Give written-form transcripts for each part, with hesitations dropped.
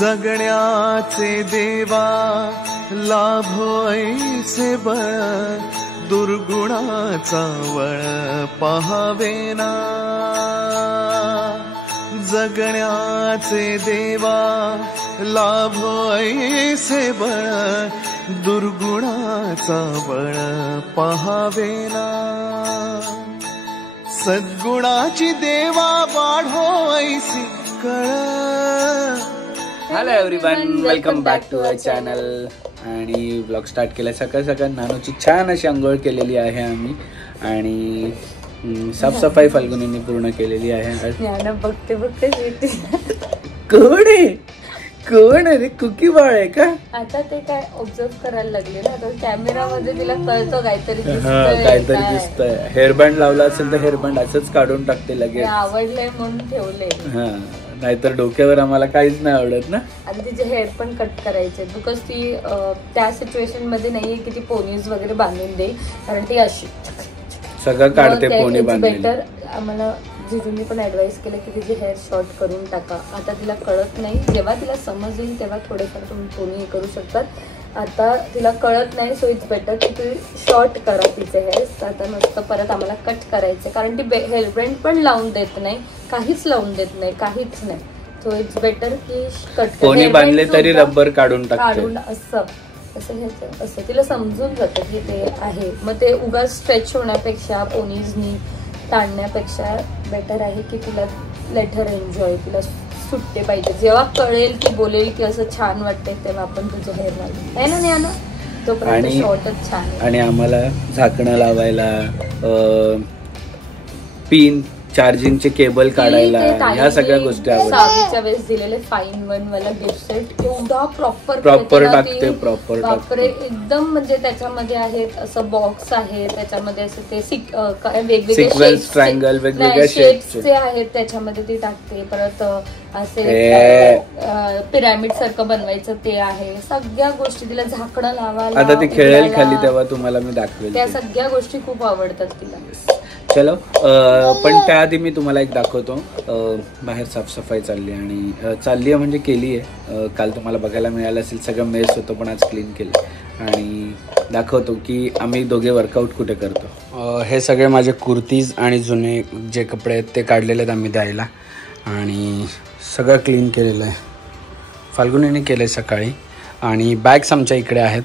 जगण्याचे देवा लाभो ऐसे बळ दुर्गुणाचा वळ पहावेना जगण्याचे देवा लाभो ऐसे बळ दुर्गुणाचा बळ पहावेना सद्गुणाची देवा वाढो ऐसी कळ. Hello everyone, welcome back to our channel. आणि ब्लॉग स्टार्ट केला सकाळ सकाळ. नानूची छान अशी आंघोळ केलेली आहे आम्ही आणि साफसफाई फाल्गुनींनी पूर्ण केलेली आहे. बघते बघते कोण आहे रे? कुकी बाळ आहे का? आता ते काय ऑब्झर्व करायला लागले ना, तर कॅमेरामध्ये तिला कळतं काहीतरी दिसतंय. हेअरबँड लावला असेल तर हेअरबँड असंच काढून टाकते लगेच. आवडलंय म्हणून ठेवले. नाहीतर डोक्यावर आम्हाला काहीच नाही आवडत ना. आणि तिचे हेअर पण कट करायचे बिकॉज ती त्या सिच्युएशन मध्ये नाहीये की ती पोनीज वगैरे बांधून देईल, कारण ती अशी सगळं काढते पोनी बांधून. बेटर आम्हाला जिजूंनी पण ऍडवाइस केलं की तिचे हेअर शॉर्ट करून टाका. आता तिला कळत नाही, जेव्हा तिला समज येईल तेव्हा थोडेफार तुम्ही पोनी करू शकतात. आता तिला कळत नाही, सो इट्स बेटर की तुम्ही शॉर्ट करा तिचे हेअर्स. आता नसतं परत आम्हाला कट करायचे, कारण ती हेअरबँड पण लावून देत नाही, काहीच लावून देत नाही, काहीच नाही. सो इट्स बेटर की कट पोनी बांधले तरी रबर काढून काढून असं असं तिला समजून जातं की ते आहे. मग ते उगाच स्ट्रेच होण्यापेक्षा पोनीजनी ताणण्यापेक्षा बेटर आहे की तिला लेट हर एन्जॉय. तिला सुट्टे पाहिजे. जेव्हा कळेल की बोलेल की असं छान वाटतंय तेव्हा आपण तुझं हेअर घालू आहे ना. नाही ना, तोपर्यंत शॉर्टच छान. आणि आम्हाला झाकणं लावायला, पिन, चार्जिंगचे केबल काढायला, ह्या सगळ्या गोष्टी सावीच्या वेळेस दिलेले फाईन वन वाला गिफ्ट सेट एवढा प्रॉपर टाकते. बापरे, एकदम म्हणजे त्याच्यामध्ये आहेत असं बॉक्स आहे, त्याच्यामध्ये असं ते वेगवेगळे ट्रायंगल वेगवेगळ्या शेप्सचे आहेत, त्याच्यामध्ये ती टाकते. परत असे पिरॅमिड सारखं बनवायचं ते आहे. सगळ्या गोष्टी तिला झाकणं लावायला. आता ती खेळेल खाली तेव्हा तुम्हाला मी दाखवेल. त्या सगळ्या गोष्टी खूप आवडतात तिला. चलो, पण त्याआधी मी तुम्हाला एक दाखवतो. बाहेर साफसफाई चालली आहे म्हणजे केली आहे. काल तुम्हाला बघायला मिळालं असेल, सगळं मेस होतं पण आज क्लीन केलं. आणि दाखवतो की आम्ही दोघे वर्कआउट कुठे करतो. हे सगळे माझे कुर्तीज आणि जुने जे कपडे आहेत ते काढलेले आहेत आम्ही द्यायला. आणि सगळं क्लीन केलेलं आहे, फाल्गुनीने केलं आहे सकाळी. आणि बॅग्स आमच्या इकडे आहेत.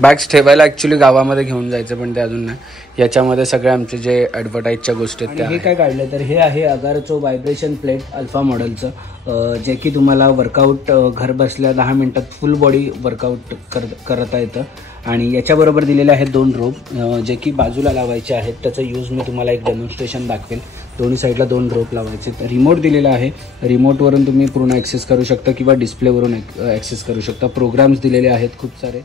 बॅग्स ठेवायला ॲक्च्युली गावामध्ये घेऊन जायचं, पण ते अजून नाही. याच्यामध्ये सगळे आमचे जे ॲडव्हर्टाईजच्या गोष्टी आहेत त्या. हे काय काढलं तर हे आहे अगारोचं व्हायब्रेशन प्लेट अल्फा मॉडेलचं, जे की तुम्हाला वर्कआउट घर बसल्या 10 मिनटात फुल बॉडी वर्कआउट करता येतं. आणि याच्याबरोबर दिलेले आहेत 2 रोप, जे की बाजूला लावायचे आहेत. त्याचा यूज मी तुम्हाला एक डेमॉन्स्ट्रेशन दाखवेल. दोन्ही साईडला 2 रोप लावायचे. रिमोट दिलेला आहे, रिमोटवरून तुम्ही पूर्ण ॲक्सेस करू शकता किंवा डिस्प्लेवरून ॲक्सेस करू शकता. प्रोग्राम्स दिलेले आहेत खूप सारे.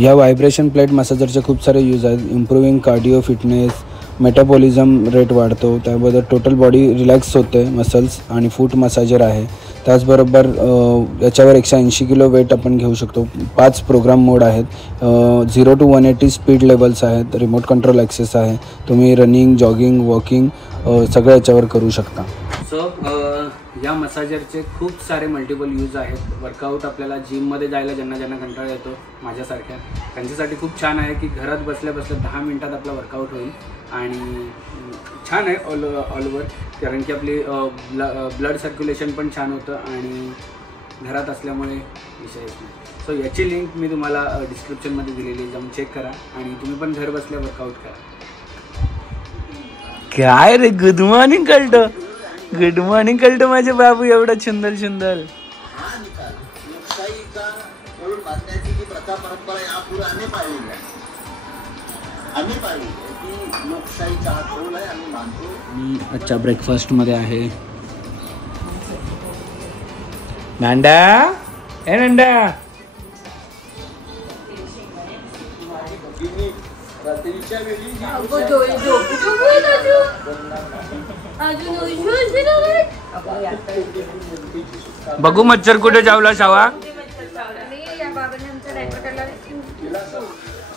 या व्हायब्रेशन प्लेट मसाजरचे खूप सारे यूज आहेत. Improving cardio fitness, metabolism rate वाढतो, त्याबद्दल टोटल बॉडी रिलॅक्स होते, मसल्स आणि फूट मसाजर आहे. त्याचबरोबर याच्यावर 180 किलो वेट आपण घेऊ शकतो. 5 प्रोग्राम मोड आहेत. 0 to 180 स्पीड लेवल्स आहेत. रिमोट कंट्रोल ॲक्सेस आहे. तुम्ही रनिंग, जॉगिंग, वॉकिंग सगळं याच्यावर करू शकता. सो या मसाजरचे खूप सारे मल्टिपल यूज आहेत. वर्कआउट आपल्याला जिममध्ये जायला ज्यांना कंटाळा येतो माझ्यासारख्या, त्यांच्यासाठी खूप छान आहे की घरात बसल्या 10 मिनटात आपला वर्कआउट होईल. आणि छान आहे ऑल ओव्हर, कारण की आपली ब्लड सर्क्युलेशन पण छान होतं आणि घरात असल्यामुळे विषयच नाही. सो याची लिंक मी तुम्हाला डिस्क्रिप्शनमध्ये दिलेली, जाऊन चेक करा आणि तुम्ही पण घर बसल्या वर्कआउट करा. काय रे, गुड मॉर्निंग कळतो माझे बाबू, एवढा सुंदर. अच्छा, ब्रेकफास्टमध्ये आहे नांडा. बघू मच्छर कुठे जावला शावा.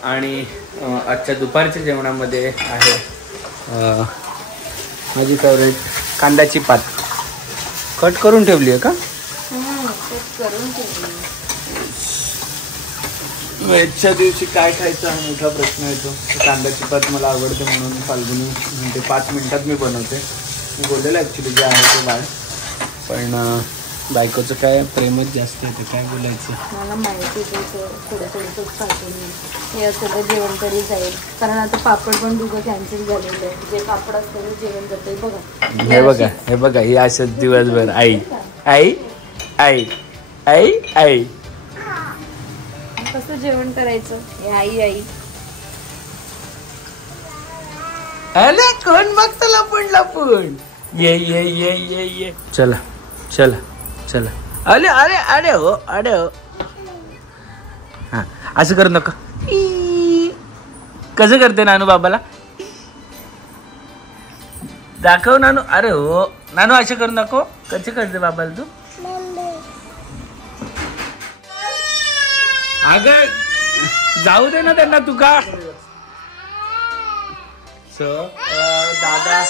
आणि आजच्या दुपारच्या जेवणामध्ये आहे माझी फेवरेट कांद्याची पात. कट करून ठेवली आहे का? करून ठेवली. वेजच्या दिवशी काय खायचा हा मोठा प्रश्न येतो. कांद्याची पात मला आवडते म्हणून फाल्गुनी म्हणते 5 मिनिटात मी बनवते. मी बोललेलं ॲक्च्युली जे आहे ते बाळ, पण बायकोचं काय प्रेमच जास्त येते, काय बोलायचं. मला माहिती थोडं खातो मी, यासोबत जेवण तरी जाईल. कारण आता पापड पण दुसरं कॅन्सल झालेलं आहे. जे पापड असतं जेवण जातंय बघा. हे बघा ही असं दिवसभर आई आई आई आई आई. कसं जेवण करायचं आई आई. अरे कोण बघतो लपून ये ये ये ये ये. चला चला चला. अरे अरे अरे हो हा असं करू नका. कसं करते नानू बाबाला दाखव नानू. अरे हो नानू असं करू नको. कसे करते बाबाला तू? अगं जाऊ दे ना त्यांना तू का. दादा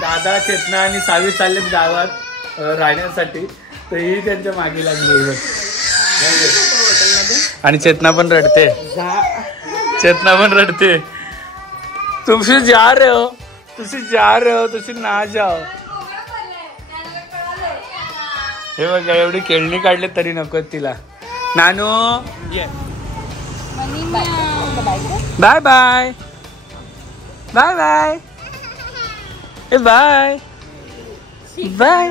दादा चेतना आणि सावी चालले गावात राहण्यासाठी, तर ही त्यांच्या मागे लागली. आणि चेतना पण रडते. तुमशी जा रहे हो, तुझी ना जाओ. हे बघा एवढी खेळणी काढले तरी नको तिला. नानू bye bye bye bye bye bye.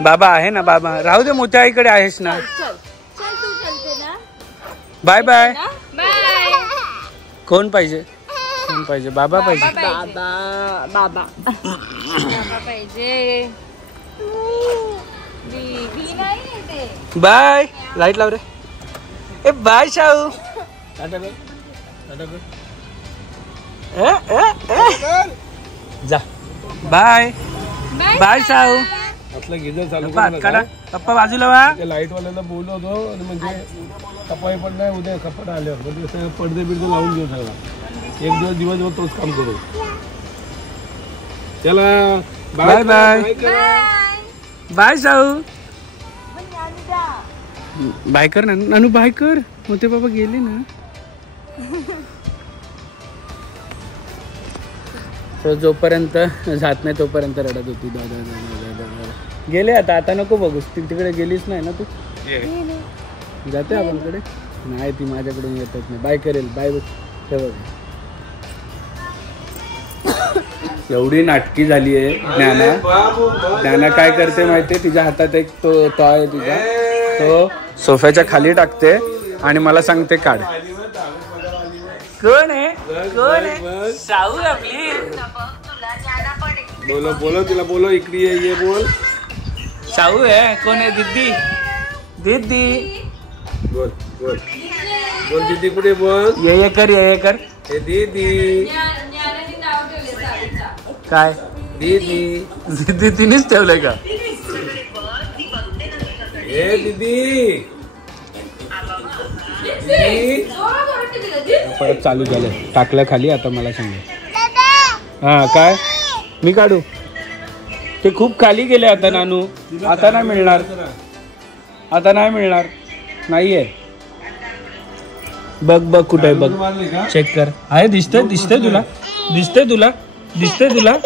बाबा आहे ना, बाबा राहू दे, मोठ्या आईकडे आहेस ना. Bye bye. कोण पाहिजे? बाबा पाहिजे. बाबा पाहिजे. बाय. लाईट लाव रे. ए बाय शाहू. जा बाय बाय शाहू. काढा पप्पा बाजूला वा. लाईट वाल्याला बोललो होतो आणि म्हणजे कपाई पण नाही, उद्या कपाट आल्यावर म्हणजे पडदे बिडदे लावून घेऊ सगळा. एक दिवसभर तोच काम करू. चला bye bye bye Shahu. Bye कर नानू, बाय कर. मोठे बाबा गेले ना. तो जोपर्यंत जात नाही तोपर्यंत रडत होती. दादा गेले आता नको बघूस. तिकडे गेलीच नाही ना तू. जाते आपणकडे नाही, ती माझ्याकडून येतच नाही. बाय करेल. बाय हे बघ एवढी नाटकी झाली आहे ज्ञाना काय करते माहितीये. तिच्या हातात एक तो आहे तिचा, तो सोफ्याच्या खाली टाकते आणि मला सांगते काढ. कोण आहे शाहू आपली. बोलो तिला बोलो. इकडे ये बोल. शाहू आहे. कोण आहे? दीदी. बोल दीदी कुठे? बोल. ये कर हे दीदी. काय दीदी तिनेच ठेवलंय का? हे दीदी परत चालू झालं. टाकलं खाली. आता मला सांगा. हा काय मी काढू? ते खूप खाली गेले आता नानू. आता नाही मिळणार. नाहीये. बघ कुठे बघ. चेक कर. आहे दिसतंय तुला.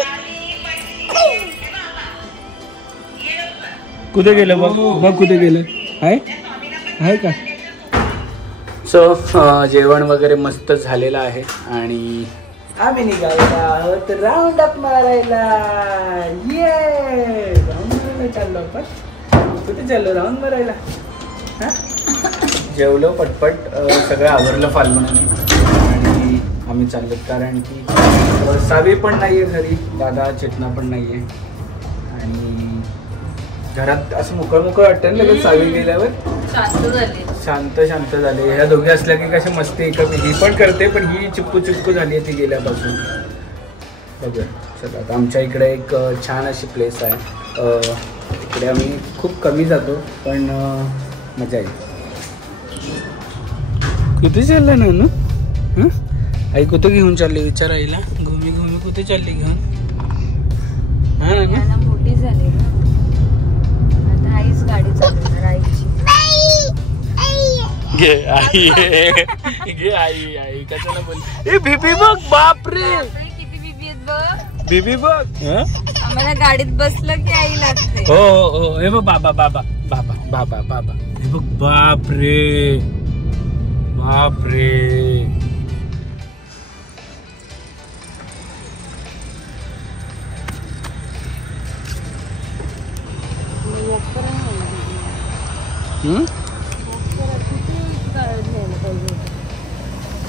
कुठे गेलं बघ कुठे गेलं. आहे का? सो जेवण वगैरे मस्त झालेलं आहे आणि आम्ही निघालो आहोत राऊंड अप मारायला. राऊंड मारायला चाललो आपण. कुठे चाललो? राऊंड मारायला. जेवलो पटपट. सगळं आवरलं फाल्गुनीने आणि आम्ही चाललो. कारण की सावी पण नाहीये घरी, दादा चेतना पण नाहीये आणि घरात असं मोकळं वाटतं ना. सावी गेल्यावर शांत झाले. ह्या दोघे असल्या की कशा मस्ती ही पण करते, पण ही चिपकू झाली आहे ती गेल्यापासून. बघूया चला. आता आमच्या इकडे एक छान अशी प्लेस आहे. इकडे आम्ही खूप कमी जातो पण मजा येईल. किती चाललं ना आई कुठे घेऊन चालली विचार आईला. घुमी घुमी कुठे चालली घेऊन. हा ना मोठी झाली ना आता आईच गाडी चालवणार आईची. घे आई घे आई आई कशाला बोल. ए बीबी बघ बापरे किती बीबी आहेत बघ. बीबी बघ. आम्हाला गाडीत बसलं की आई लागते. हो हो हे बघ बाबा बाबा बाबा बाबा बाबा हे बघ बापरे बापरे.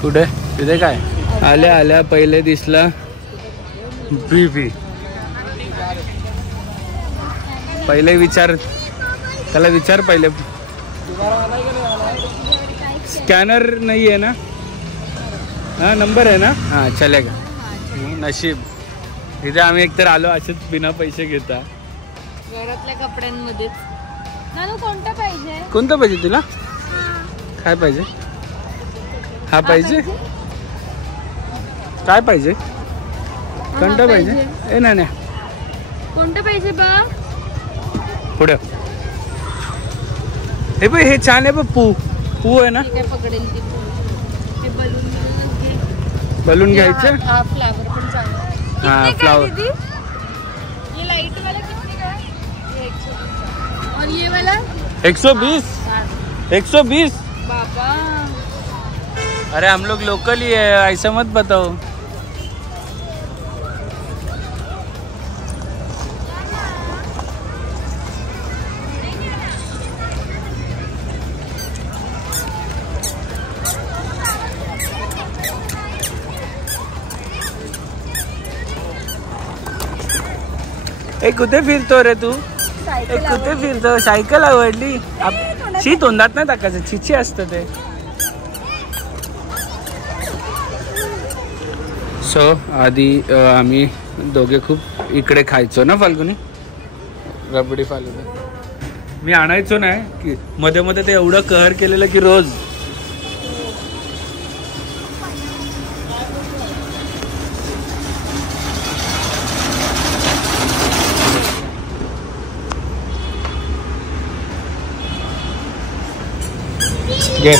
कुठे तिथे काय आल्या आल्या पहिले दिसला बीबी. पहिले विचार त्याला विचार पहिले. स्कॅनर नाही आहे ना. हा नंबर आहे ना. हा चलेगा. नशीब इथे आम्ही एकतर आलो असेच बिना पैसे घेता. घरातल्या कपड्यांमध्ये कोणतं पाहिजे. कोणतं पाहिजे तुला. काय पाहिजे. हा पाहिजे. काय पाहिजे. कोणतं पाहिजे. ए ना कोणतं पाहिजे बा. पुढे हे बघ हे छान आहे बघ. पू पू आहे ना. पकडेल ते बलून घ्यायचं. हा फ्लावर पण चांगला. हा फ्लावर. ये लाइट वाला कितने का है. ये 120 और ये वाला 120. 120 बाबा. अरे हम लोग लोकल ही है ऐसा मत बताओ. ए कुठे फिरतो रे तू. कुठे फिरतो. सायकल आवडली. शी तोंडात नाही टाकायचं. छिची असतं ते. सो आधी आम्ही दोघे खूप इकडे खायचो ना फाल्गुनी. रबडी फालुदा मी आणायचो नाही की मध्ये मध्ये ते एवढं कहर केलेलं की रोज. घे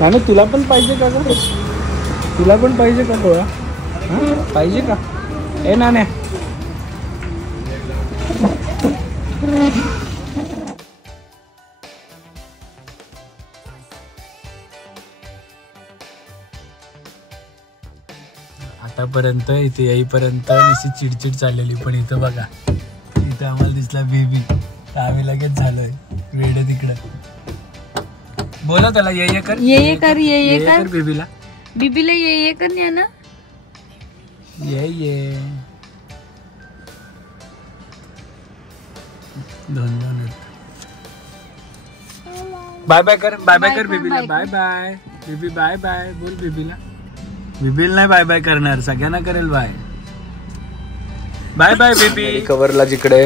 नानू तुला पण पाहिजे का ग. तुला पण पाहिजे का गोळा. पाहिजे का. ए नाण्या आतापर्यंत इथे येईपर्यंत निश्चित चिडचिड चाललेली पण इथं बघा इथं आम्हाला दिसला बेबी तर आम्ही लगेच झालोय वेडे तिकडं. बोला त्याला ये कर ये कर बेबीला. बीबीला ये कर या ना. ये दोन बाय बाय कर बेबीला. Bye bye baby. Bye bye बोल बेबीला. बेबीला नाही बाय बाय करणार सगळ्यांना करेल बाय. Bye bye baby. कवरला जिकडे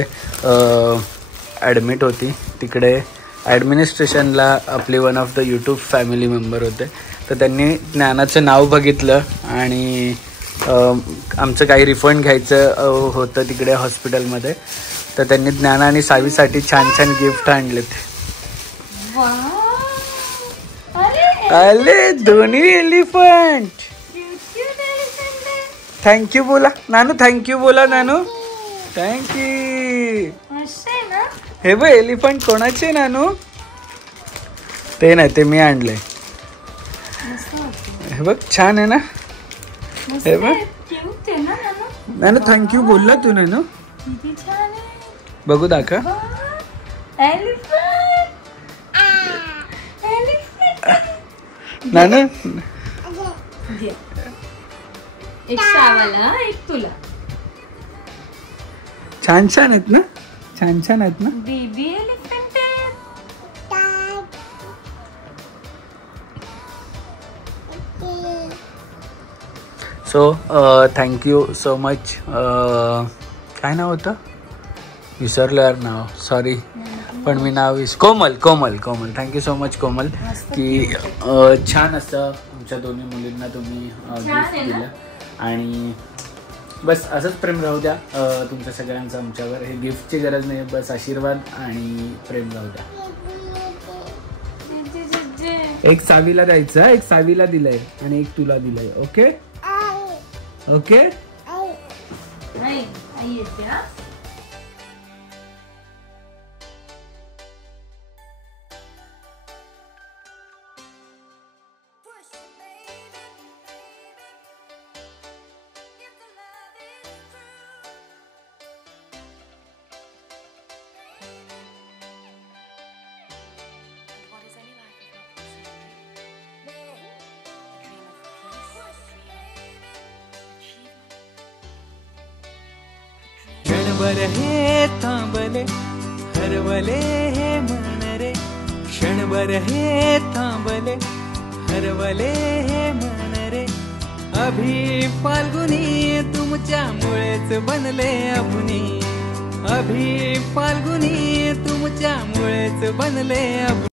ॲडमिट होती तिकडे ॲडमिनिस्ट्रेशनला आपली one of the YouTube family member होते तर त्यांनी ज्ञानाचं नाव बघितलं आणि आमचं काही रिफंड घ्यायचं होतं तिकडे हॉस्पिटलमध्ये तर त्यांनी ज्ञाना आणि सावीसाठी छान छान गिफ्ट आणलेत. अरे दोन्ही एलिफंट. थँक्यू बोला नानू. थँक्यू बोला नानू. थँक्यू. हे बघ एलिफंट कोणाचे नानू. ते नाही ते मी आणले. हे बघ छान आहे ना. हे बघ नानू थँक्यू बोलला तू नानू. बघू दाखव. नानू एक सावाला एक तुला. छान छान आहेत ना. छान छान आहेत ना. Baby elephant. So thank you so much. काय नाव होतं विसरलं यार नाव. सॉरी. पण मी नाव कोमल कोमल कोमल. थँक्यू सो मच कोमल की छान असं आमच्या दोन्ही मुलींना तुम्ही गिफ्ट दिलं. आणि बस असंच प्रेम राहू द्या तुमच्या सगळ्यांचं आमच्यावर. हे गिफ्टची गरज नाही, बस आशीर्वाद आणि प्रेम राहू द्या. एक सावीला द्यायचं, एक सावीला दिलंय आणि एक तुला दिलंय. Okay okay. क्षणभर हे थांबले हरवले हे मन रे, क्षणभर हे थांबले हरवले हे मन रे. अभि फाल्गुनी तुमच्यामुळेच बनले अभुनी, अभि फाल्गुनी तुमच्यामुळेच बनले अभुनी.